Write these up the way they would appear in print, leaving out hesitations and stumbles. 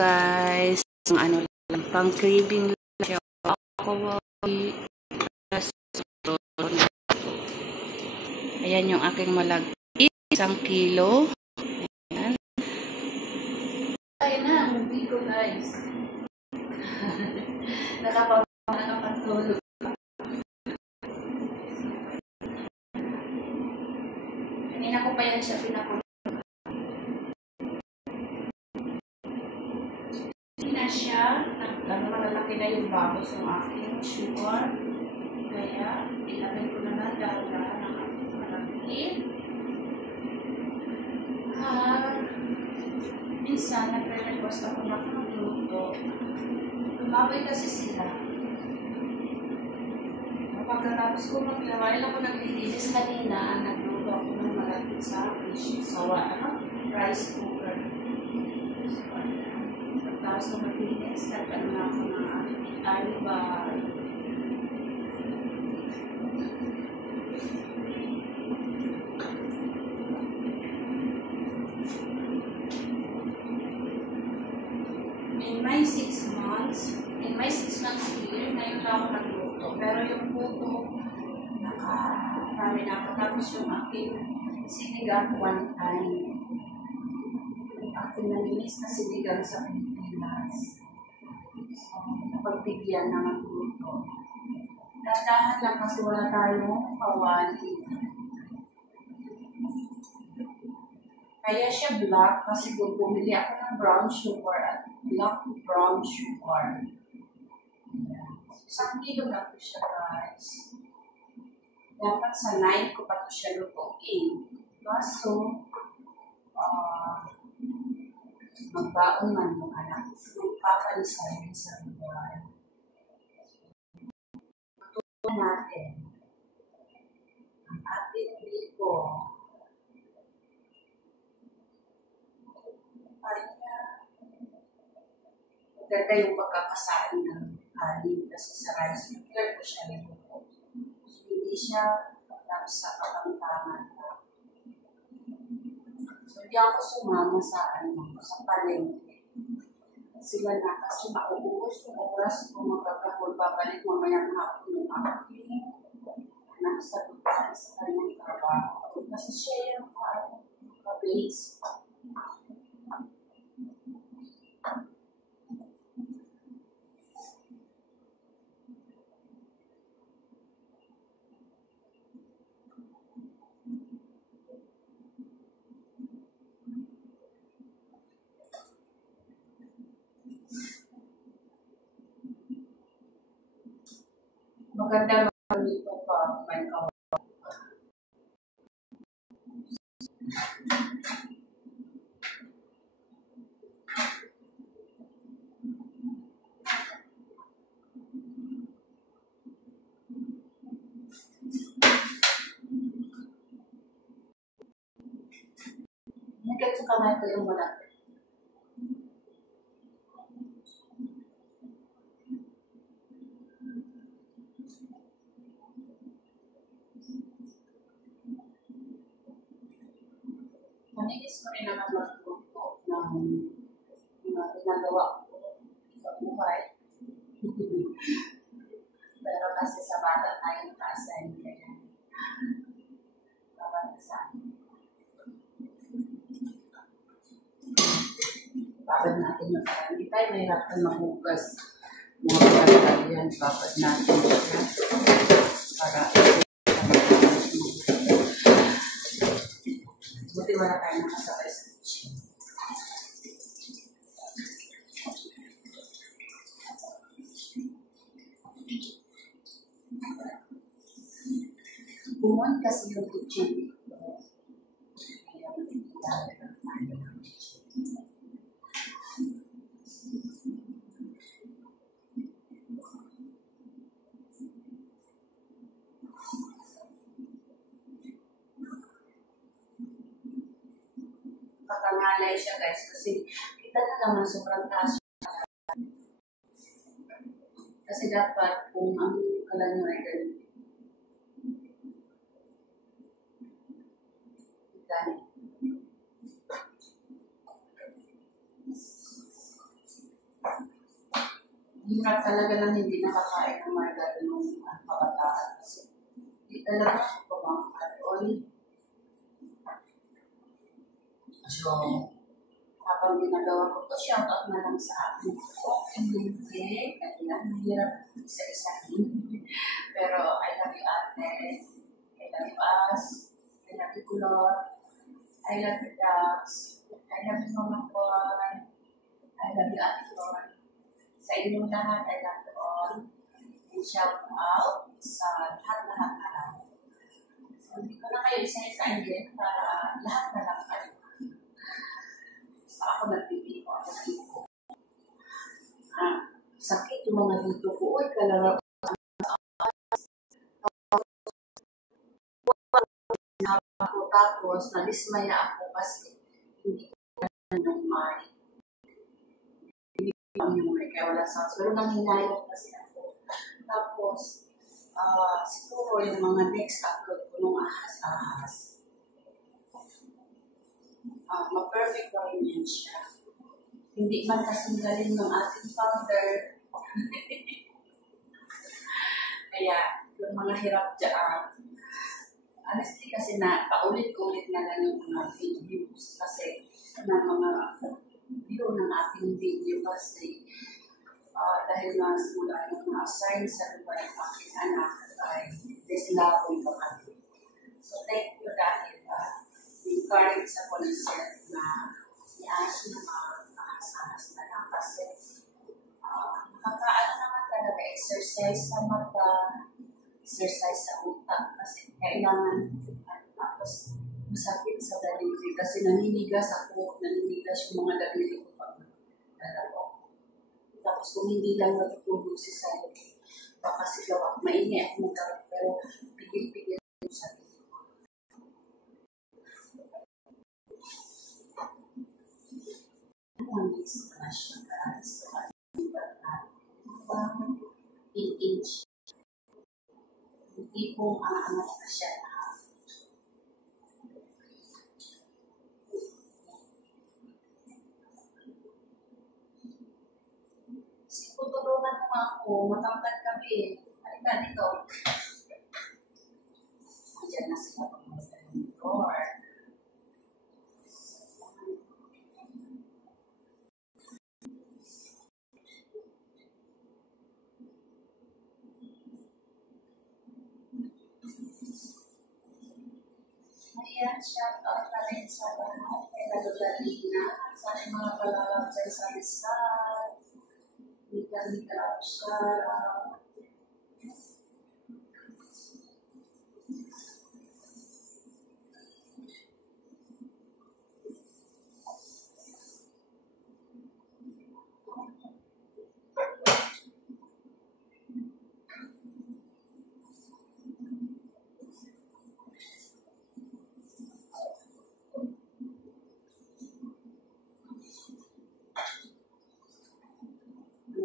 guys. Ano lang, pang craving lang siya. Ayan yung aking malagkit. 1 kilo. Ayan. Ayan na, movie ko guys. Nakapagtulog. Kanina ko pa yan siya pinapulog. Hindi na siya. Malalaki na yung bagos ng aking sugar. Kaya, ilagay ko na na dahan-dahan ang aking malagkit. Minsan, nagre-request ako na magluto. Lumabay kasi sila. Pagkatapos ko maglawain ako naglilinis kanina, nagluto ako ng malagkit sa rice cooker. Pagkatapos ko maglinis, nagkano na ako ng aking alibay. In my 6 months here, ngayon lang ako nagluto. Pero yung puto, marami na ako. Tapos yung aking sinigang one time. Yung aking nalinis na sinigang sa Pilipinas. So, napagbigyan na nagluto. Dahan lang kasi wala tayong kawali. Kaya siya black kasi kung bumili ako ng brown sugar at black brown sugar. 1 kilo na po siya guys. Dapat sa 9 ko pa ito siya lutuin. Kaso, magbaon man yung anak. Magpapalisayin sa lugar. Lutuin natin ang ating biko. Maganda yung pagkakasaan ng kanin kasi sa rice cooker ko siya niluto. So, hindi siya tapos sa katamtaman. So, hindi ako sumama sa palengke. Sila na kasi mauubos yung oras kung magkakahol babalik mamayang hapon ng aking nasa dutaan sa kanyang trabaho. Kasi siya yung ka-base. Maganda dito pa may kawali. Nagkat sa kamay ko yung malaki. Manilis ko rin naman magluto ng ginagawa ko sa buhay. Pero kasi sa bata tayo naka-assign kaya babata sa akin. Babad natin yung parang hindi tayo mahirapan maghugas mga pagkakas yan. Babad natin siya para buti wala tayo nakasakay sa kitchen. Bumuan kasi yung kitchen. Kakangalay siya guys kasi kita na naman sobrang taas siya. Kasi dapat kung ang kalan mo ay ganun. Gani. hirap talaga lang hindi nakakain ng margarine nung kabataan. Kasi hindi talaga siya pumangkat. So, habang ginagawa ko to, shoutout na lang sa akin. Okay, hindi. Kaya mahirap isa-isahin. Pero I love you, ate. I love you, us. I love you, Kulot. I love you, Dax. I love you, Mama Juan. I love you, Ate Juan. Sa inyong lahat, I love you all. And shout out sa lahat-lahat na lang. So, hindi ko na kayo isa-isahin din para lahat na lang kayo. So, ako nagpipi ko. Sakit yung mga dito ko. Uy, kalaro. Tapos, nadismaya ako kasi hindi ko ng may. Hindi ko yung may kaya wala sa pero nanghinayon kasi ako. Tapos, siguro yung mga next upload ko nung ahas-ahas. Ma-perfect pa rin yan siya. Hindi man kasing galing ng ating founder. Kaya, yung mga hirap dyan, honestly kasi na paulit-ulit na lang yung mga videos kasi na mga view ng ating video kasi dahil nga simula yung mga signs sa lupa ng aking anak ay deslaboy pa kami. So thank you dahil encourage ako ng self na iayos ng mga ahas-ahas na lang kasi nakakaano naman talaga exercise sa mata, exercise sa utak kasi kailangan tapos masakit sa daliri kasi naninigas yung mga daliri ko pag dalawa. Tapos kung hindi lang natutulog si Sayo, baka sigaw ako, maini ako magkaroon pero pigil-pigil yung sarili ko. Ang mix na siya guys. So, 8-inch. Hindi kong anak na siya lahat. Tutulungan mo ako, matangkad kami. Halika dito. Diyan na sila pumunta ng door. Ayan, shout out na rin sa lahat. Kay Lalo-Lalina, sa mga palawag dyan sa Rizal. Mika-mika siya.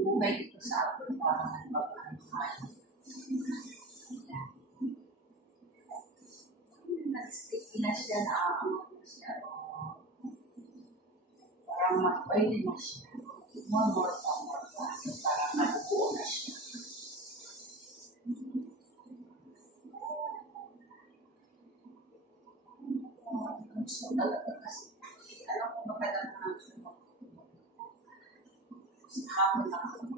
Lumay dito sa Apple para nagpapakain. Nag-stick na siya na ako na siya. Parang mag-oily na siya. More pa. Parang nabubuo na siya. Gusto talaga kasi alam ko matagal na ang sumunod. Hapon na ako.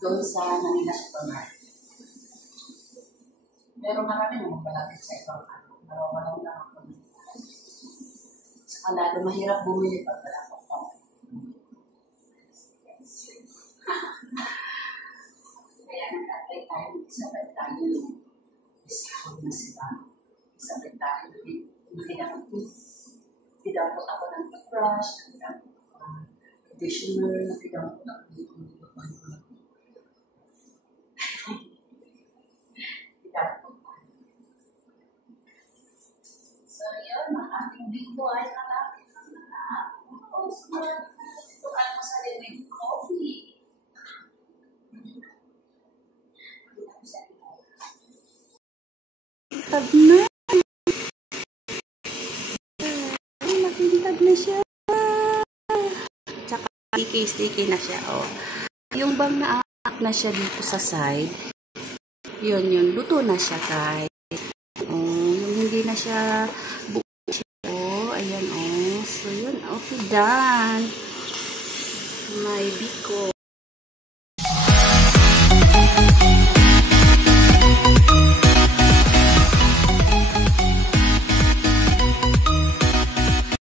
Doon sa Manila Supermarket. Pero marami naman palapit sa ibang ano. Nawawalan lang ako. Saka lalo mahirap bumili pag wala ko. Kaya nag-atay tayo, isabay tayo yung isahod na sila. Isabay tayo yung tinapot ako ng brush, tinapot ako ng conditioner, tinapot ako ng so yun, ang ating video ay malapit na post mo tukan mo sa limig coffee. Tab na. Makintab na siya. Tsaka Sticky na siya, oh. Yung bang na siya dito sa side, yun, luto na siya, guys. Oh, yung hindi na siya buo siya, oh, ayan, oh. So, yun, okay, done. My biko.